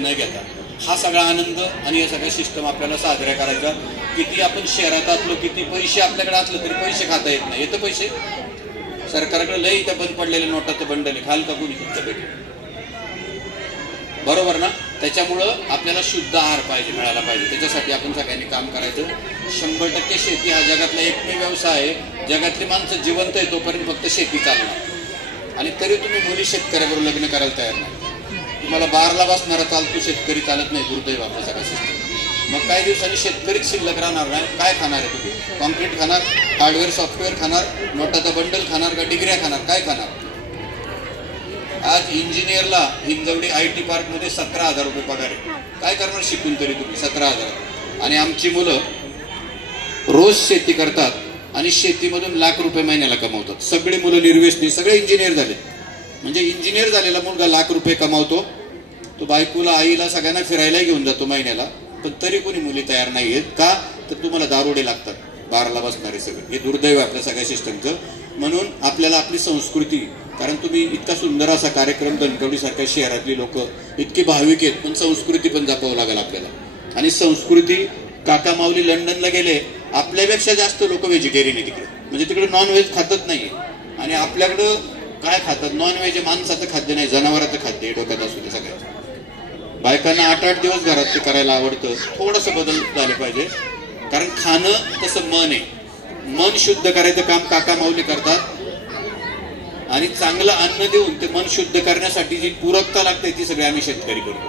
न घेता हा सगळा आनंद आणि या सगळ्या सिस्टम आपल्याला साजऱ्या करायचा। किती आपण शहरात असलो, किती पैसे आपल्याकडे असलं तरी पैसे खाता येत नाही। येतं पैसे सरकारकडे लई इथं बंद पडलेले नोटाचं बंडल आहे, खाल का कोणी तुमच्याकडे, बरोबर ना? त्याच्यामुळं आपल्याला शुद्ध आहार पाहिजे, मिळाला पाहिजे। त्याच्यासाठी आपण सगळ्यांनी काम करायचं। 100% शेती हा जगातला एकमेव व्यवसाय आहे, जगातली माणसं जिवंत आहे तोपर्यंत फक्त शेती चालणार। आणि तरी तुम्ही मुली शेतकऱ्याबरोबर लग्न करायला तयार नाही। तुम्हाला बारला बसणारा चालतो, शेतकरी चालत नाही, दुर्दैव आपलं सगळं सिस्टम। मग काही दिवसांनी शेतकरीच शिल्लक राहणार नाही। काय खाणार आहे तुम्ही? कॉन्क्रीट खाणार, हार्डवेअर सॉफ्टवेअर खाणार, नोटाचा बंडल खाणार का डिग्र्या खाणार? काय खाणार? आज इंजिनियरला हिंजवडी IT पार्कमध्ये 17,000 रुपये पगार आहे। काय करणार शिकून तरी तुम्ही 17,000? आणि आमची मुलं रोज शेती करतात आणि शेतीमधून लाख रुपये महिन्याला कमवतात। सगळी मुलं निर्व्यसनी, सगळे इंजिनियर झाले। म्हणजे इंजिनियर झालेला मुलगा लाख रुपये कमावतो, तो बायकोला, आईला, सगळ्यांना फिरायला घेऊन जातो महिन्याला, पण तरी कोणी मुली तयार नाही आहेत। का? तर तुम्हाला दारोडे लागतात, बारला बसणारे सगळे। हे दुर्दैव आहे आपल्या सगळ्या सिस्टमचं। म्हणून आपल्याला आपली संस्कृती, कारण तुम्ही इतका सुंदर असा कार्यक्रम, धनकवडीसारख्या शहरातली लोक इतकी भाविक आहेत, पण संस्कृती पण जपावं लागेल आपल्याला। आणि संस्कृती, काका माऊली लंडनला गेले, आपल्यापेक्षा जास्त लोक व्हेजिटेरियन आहे तिकडे, म्हणजे तिकडे नॉनव्हेज खातच नाहीये। आणि आपल्याकडं काय खातात? नॉनव्हेज माणसाचं खाद्य नाही, जनावराचं खाद्य आहे। डोक्यात असू दे सगळ्यात। बायकांना 8-8 दिवस घरात ते करायला आवडतं। थोडंसं बदल झाले पाहिजे, कारण खाणं तसं मन आहे, मन शुद्ध करायचं काम काका माऊली करतात। आणि चांगलं अन्न देऊन ते मन शुद्ध करण्यासाठी जी पूरकता लागते ती सगळी आम्ही शेतकरी करतो।